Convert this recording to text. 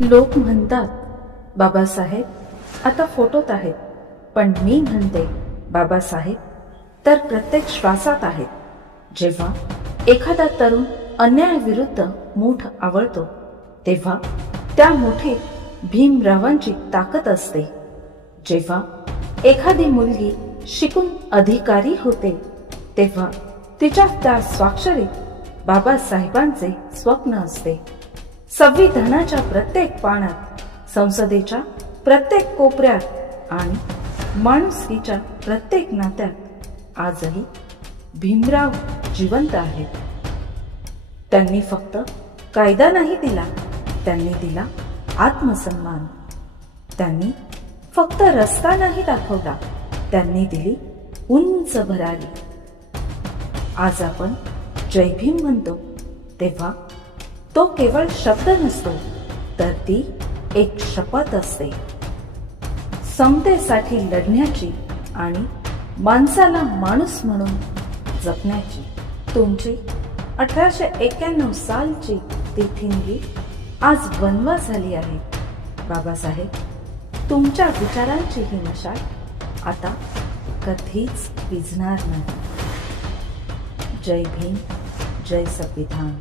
लोक म्हणतात बाबासाहेब आता फोटोत आहेत, पण मी म्हणते बाबासाहेब तर प्रत्येक श्वासात आहेत. जेव्हा एखादा तरुण अन्यायाविरुद्ध मूठ आवळतो तेव्हा त्या मुठीत भीमरावांची ताकद असते. जेव्हा एखादी मुलगी शिकून अधिकारी होते तेव्हा तिच्या त्या स्वाक्षरीत बाबासाहेबांचे स्वप्न असते. संविधानाच्या प्रत्येक पानात, संसदेच्या प्रत्येक कोपऱ्यात आणि माणुसकीच्या प्रत्येक नात्यात आजही भीमराव जिवंत आहेत. त्यांनी फक्त कायदा नाही दिला, त्यांनी दिला आत्मसन्मान. त्यांनी फक्त रस्ता नाही दाखवला, त्यांनी दिली उंच भरारी. आज आपण जय भीम म्हणतो तेव्हा तो केवळ शब्द नसतो, तर ती एक शपथ असते. समतेसाठी लढण्याची आणि माणसाला माणूस म्हणून जपण्याची. तुमची 1891 सालची तिथिंगी आज वनवा झाली आहे. बाबासाहेब, तुमच्या विचारांची ही मशाल आता कधीच विझणार नाही. जय भीम, जय संविधान.